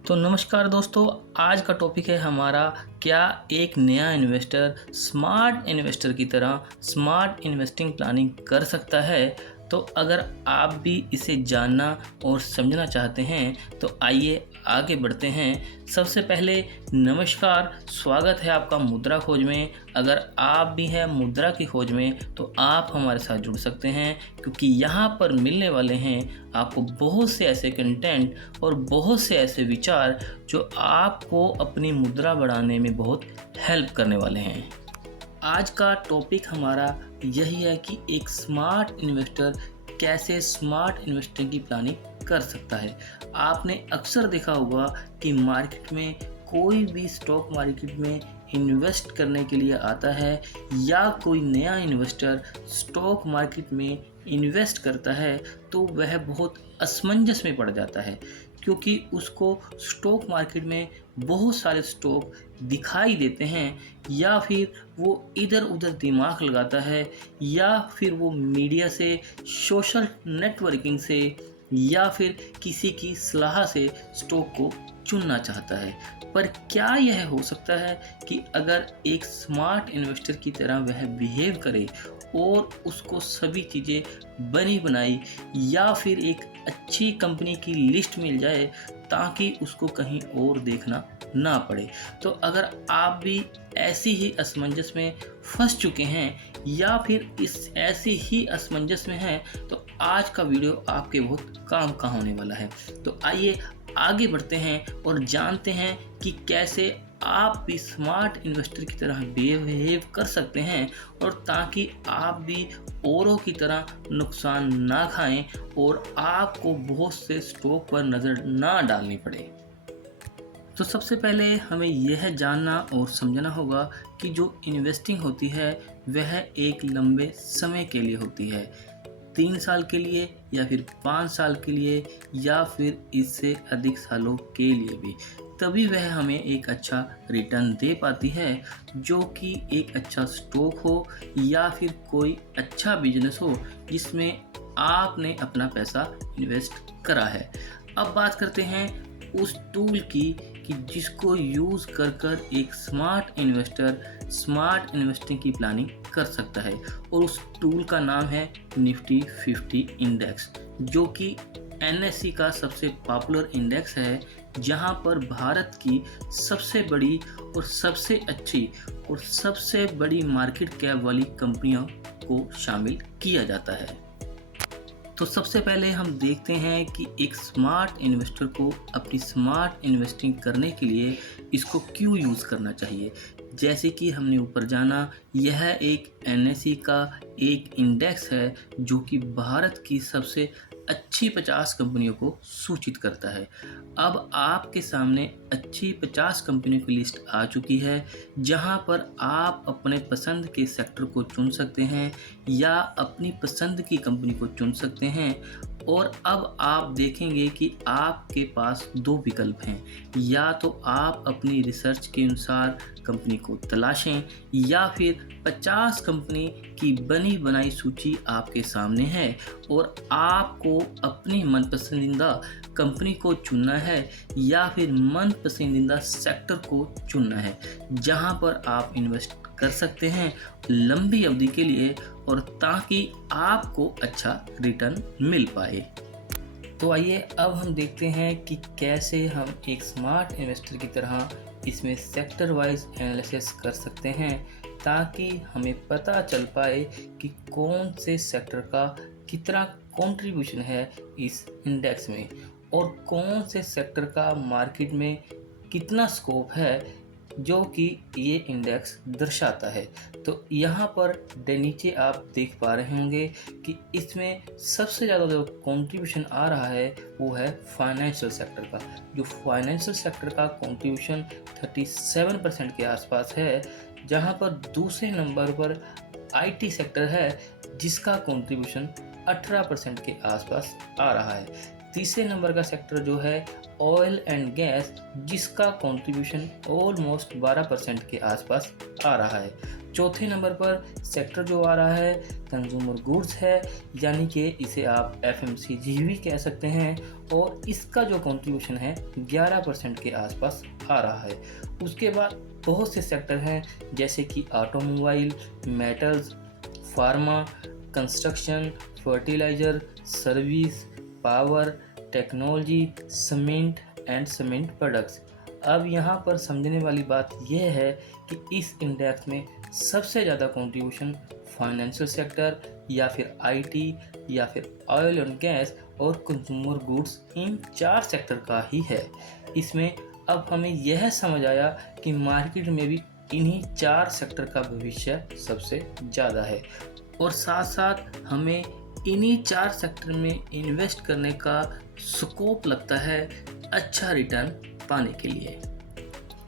तो नमस्कार दोस्तों, आज का टॉपिक है हमारा क्या एक नया इन्वेस्टर स्मार्ट इन्वेस्टर की तरह स्मार्ट इन्वेस्टिंग प्लानिंग कर सकता है। तो अगर आप भी इसे जानना और समझना चाहते हैं तो आइए आगे बढ़ते हैं। सबसे पहले नमस्कार, स्वागत है आपका मुद्रा खोज में। अगर आप भी हैं मुद्रा की खोज में तो आप हमारे साथ जुड़ सकते हैं, क्योंकि यहाँ पर मिलने वाले हैं आपको बहुत से ऐसे कंटेंट और बहुत से ऐसे विचार जो आपको अपनी मुद्रा बढ़ाने में बहुत हेल्प करने वाले हैं। आज का टॉपिक हमारा यही है कि एक स्मार्ट इन्वेस्टर कैसे स्मार्ट इन्वेस्टिंग की प्लानिंग कर सकता है। आपने अक्सर देखा होगा कि मार्केट में कोई भी स्टॉक मार्केट में इन्वेस्ट करने के लिए आता है या कोई नया इन्वेस्टर स्टॉक मार्केट में इन्वेस्ट करता है तो वह बहुत असमंजस में पड़ जाता है, क्योंकि उसको स्टॉक मार्केट में बहुत सारे स्टॉक दिखाई देते हैं या फिर वो इधर उधर दिमाग लगाता है या फिर वो मीडिया से, सोशल नेटवर्किंग से या फिर किसी की सलाह से स्टॉक को चुनना चाहता है। पर क्या यह हो सकता है कि अगर एक स्मार्ट इन्वेस्टर की तरह वह बिहेव करे और उसको सभी चीज़ें बनी बनाई या फिर एक अच्छी कंपनी की लिस्ट मिल जाए ताकि उसको कहीं और देखना ना पड़े। तो अगर आप भी ऐसी ही असमंजस में फंस चुके हैं या फिर इस ऐसी ही असमंजस में हैं तो आज का वीडियो आपके बहुत काम का होने वाला है। तो आइए आगे बढ़ते हैं और जानते हैं कि कैसे आप भी स्मार्ट इन्वेस्टर की तरह बिहेव कर सकते हैं और ताकि आप भी औरों की तरह नुकसान ना खाएं और आपको बहुत से स्टॉक पर नज़र ना डालनी पड़े। तो सबसे पहले हमें यह जानना और समझना होगा कि जो इन्वेस्टिंग होती है वह एक लंबे समय के लिए होती है, 3 साल के लिए या फिर 5 साल के लिए या फिर इससे अधिक सालों के लिए भी। तभी वह हमें एक अच्छा रिटर्न दे पाती है, जो कि एक अच्छा स्टॉक हो या फिर कोई अच्छा बिजनेस हो जिसमें आपने अपना पैसा इन्वेस्ट करा है। अब बात करते हैं उस टूल की कि जिसको यूज़ कर कर एक स्मार्ट इन्वेस्टर स्मार्ट इन्वेस्टिंग की प्लानिंग कर सकता है, और उस टूल का नाम है निफ्टी 50 इंडेक्स, जो कि एनएससी का सबसे पॉपुलर इंडेक्स है, जहां पर भारत की सबसे बड़ी और सबसे अच्छी और सबसे बड़ी मार्केट कैप वाली कंपनियों को शामिल किया जाता है। तो सबसे पहले हम देखते हैं कि एक स्मार्ट इन्वेस्टर को अपनी स्मार्ट इन्वेस्टिंग करने के लिए इसको क्यों यूज़ करना चाहिए। जैसे कि हमने ऊपर जाना, यह एक एनएसई का एक इंडेक्स है जो कि भारत की सबसे अच्छी 50 कंपनियों को सूचित करता है। अब आपके सामने अच्छी 50 कंपनियों की लिस्ट आ चुकी है, जहां पर आप अपने पसंद के सेक्टर को चुन सकते हैं या अपनी पसंद की कंपनी को चुन सकते हैं। और अब आप देखेंगे कि आपके पास दो विकल्प हैं, या तो आप अपनी रिसर्च के अनुसार कंपनी को तलाशें या फिर 50 कंपनी की बनी बनाई सूची आपके सामने है और आपको अपनी मनपसंदीदा कंपनी को चुनना है या फिर मनपसंदीदा सेक्टर को चुनना है, जहां पर आप इन्वेस्ट कर सकते हैं लंबी अवधि के लिए और ताकि आपको अच्छा रिटर्न मिल पाए। तो आइए अब हम देखते हैं कि कैसे हम एक स्मार्ट इन्वेस्टर की तरह इसमें सेक्टर वाइज एनालिसिस कर सकते हैं, ताकि हमें पता चल पाए कि कौन से सेक्टर का कितना कंट्रीब्यूशन है इस इंडेक्स में और कौन से सेक्टर का मार्केट में कितना स्कोप है, जो कि ये इंडेक्स दर्शाता है। तो यहाँ पर नीचे आप देख पा रहे होंगे कि इसमें सबसे ज़्यादा जो कंट्रीब्यूशन आ रहा है वो है फाइनेंशियल सेक्टर का। जो फाइनेंशियल सेक्टर का कंट्रीब्यूशन 37% के आसपास है, जहाँ पर दूसरे नंबर पर आईटी सेक्टर है जिसका कंट्रीब्यूशन 18% के आसपास आ रहा है। तीसरे नंबर का सेक्टर जो है ऑयल एंड गैस, जिसका कंट्रीब्यूशन ऑलमोस्ट 12% के आसपास आ रहा है। चौथे नंबर पर सेक्टर जो आ रहा है कंज्यूमर गुड्स है, यानी कि इसे आप FMCG भी कह सकते हैं, और इसका जो कंट्रीब्यूशन है 11% के आसपास आ रहा है। उसके बाद बहुत से सेक्टर हैं जैसे कि automobile, metals, pharma, construction, fertiliser, service, power, technology, cement and cement products. अब यहाँ पर समझने वाली बात यह है कि इस इंडेक्स में सबसे ज़्यादा कंट्रीब्यूशन फाइनेंशियल सेक्टर या फिर IT या फिर ऑयल एंड गैस और कंज्यूमर गुड्स, इन 4 सेक्टर का ही है। इसमें अब हमें यह समझ आया कि मार्केट में भी इन्हीं 4 सेक्टर का भविष्य सबसे ज़्यादा है, और साथ साथ हमें इन्हीं 4 सेक्टर में इन्वेस्ट करने का स्कोप लगता है अच्छा रिटर्न पाने के लिए।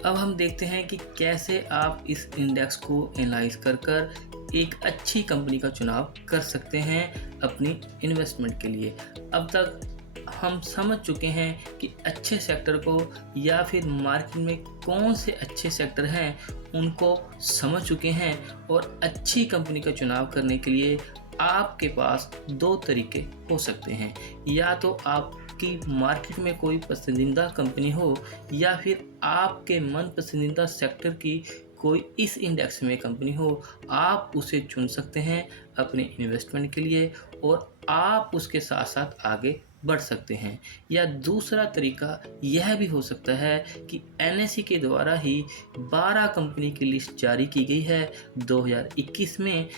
अब हम देखते हैं कि कैसे आप इस इंडेक्स को एनालाइज कर एक अच्छी कंपनी का चुनाव कर सकते हैं अपनी इन्वेस्टमेंट के लिए। अब तक हम समझ चुके हैं कि अच्छे सेक्टर को या फिर मार्केट में कौन से अच्छे सेक्टर हैं उनको समझ चुके हैं, और अच्छी कंपनी का चुनाव करने के लिए आपके पास 2 तरीके हो सकते हैं। या तो आपकी मार्केट में कोई पसंदीदा कंपनी हो, या फिर आपके मन पसंदीदा सेक्टर की कोई इस इंडेक्स में कंपनी हो, आप उसे चुन सकते हैं अपने इन्वेस्टमेंट के लिए, और आप उसके साथ साथ आगे बढ़ सकते हैं। या दूसरा तरीका यह भी हो सकता है कि NSE के द्वारा ही 12 कंपनी की लिस्ट जारी की गई है 2021 में,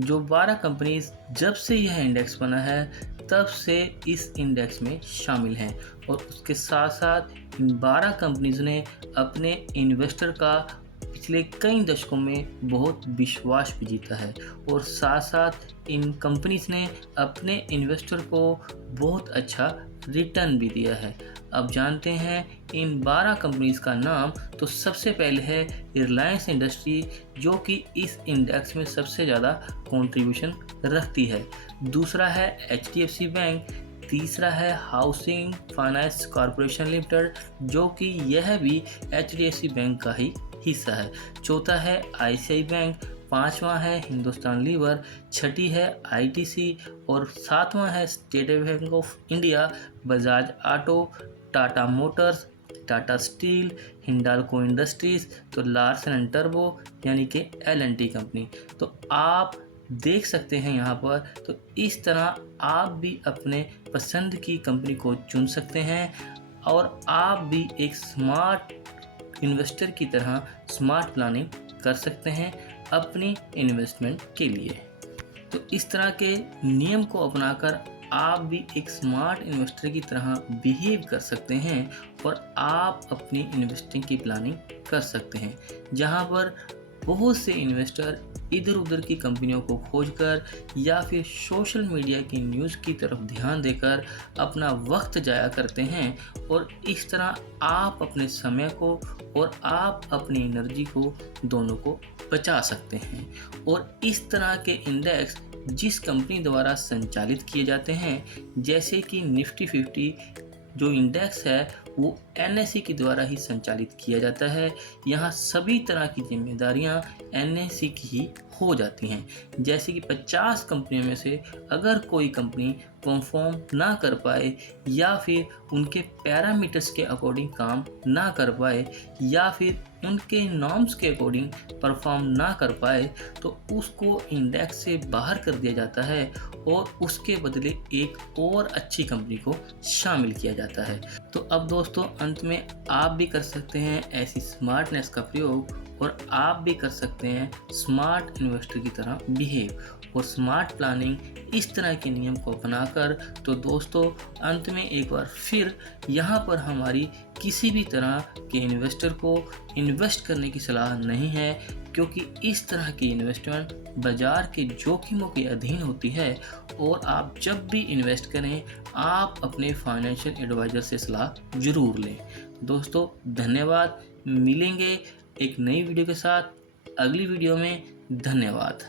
जो 12 कंपनीज जब से यह इंडेक्स बना है तब से इस इंडेक्स में शामिल हैं, और उसके साथ साथ इन 12 कंपनीज ने अपने इन्वेस्टर का पिछले कई दशकों में बहुत विश्वास भी जीता है, और साथ साथ इन कंपनीज ने अपने इन्वेस्टर को बहुत अच्छा रिटर्न भी दिया है। अब जानते हैं इन 12 कंपनीज का नाम। तो सबसे पहले है रिलायंस इंडस्ट्री, जो कि इस इंडेक्स में सबसे ज़्यादा कंट्रीब्यूशन रखती है। दूसरा है HDFC बैंक। तीसरा है हाउसिंग फाइनेंस कॉरपोरेशन लिमिटेड, जो कि यह भी HDFC बैंक का ही हिस्सा है। चौथा है ICICI बैंक। पांचवा है हिंदुस्तान लीवर। छठी है ITC, और सातवां है state bank of India, Bajaj auto, Tata Motors, Tata steel, Hindalco industries, तो लार्सन एंड टर्बो यानी कि L&T कंपनी। तो आप देख सकते हैं यहाँ पर, तो इस तरह आप भी अपने पसंद की कंपनी को चुन सकते हैं, और आप भी एक स्मार्ट इन्वेस्टर की तरह स्मार्ट प्लानिंग कर सकते हैं अपनी इन्वेस्टमेंट के लिए। तो इस तरह के नियम को अपनाकर आप भी एक स्मार्ट इन्वेस्टर की तरह बिहेव कर सकते हैं, और आप अपनी इन्वेस्टिंग की प्लानिंग कर सकते हैं, जहां पर बहुत से इन्वेस्टर इधर उधर की कंपनियों को खोजकर या फिर सोशल मीडिया की न्यूज़ की तरफ ध्यान देकर अपना वक्त जाया करते हैं, और इस तरह आप अपने समय को और आप अपनी एनर्जी को दोनों को बचा सकते हैं। और इस तरह के इंडेक्स जिस कंपनी द्वारा संचालित किए जाते हैं, जैसे कि निफ्टी 50 जो इंडेक्स है वो NSE के द्वारा ही संचालित किया जाता है। यहाँ सभी तरह की जिम्मेदारियाँ NSE की ही हो जाती हैं। जैसे कि 50 कंपनियों में से अगर कोई कंपनी परफॉर्म ना कर पाए, या फिर उनके पैरामीटर्स के अकॉर्डिंग काम ना कर पाए, या फिर उनके नॉर्म्स के अकॉर्डिंग परफॉर्म ना कर पाए, तो उसको इंडेक्स से बाहर कर दिया जाता है, और उसके बदले एक और अच्छी कंपनी को शामिल किया जाता है। तो अब दोस्तों अंत में आप भी कर सकते हैं ऐसी स्मार्टनेस का प्रयोग, और आप भी कर सकते हैं स्मार्ट इन्वेस्टर की तरह बिहेव और स्मार्ट प्लानिंग इस तरह के नियम को अपनाकर। तो दोस्तों अंत में एक बार फिर यहाँ पर हमारी किसी भी तरह के इन्वेस्टर को इन्वेस्ट करने की सलाह नहीं है, क्योंकि इस तरह की इन्वेस्टमेंट बाजार के जोखिमों के अधीन होती है, और आप जब भी इन्वेस्ट करें आप अपने फाइनेंशियल एडवाइज़र से सलाह ज़रूर लें। दोस्तों धन्यवाद। मिलेंगे एक नई वीडियो के साथ अगली वीडियो में। धन्यवाद।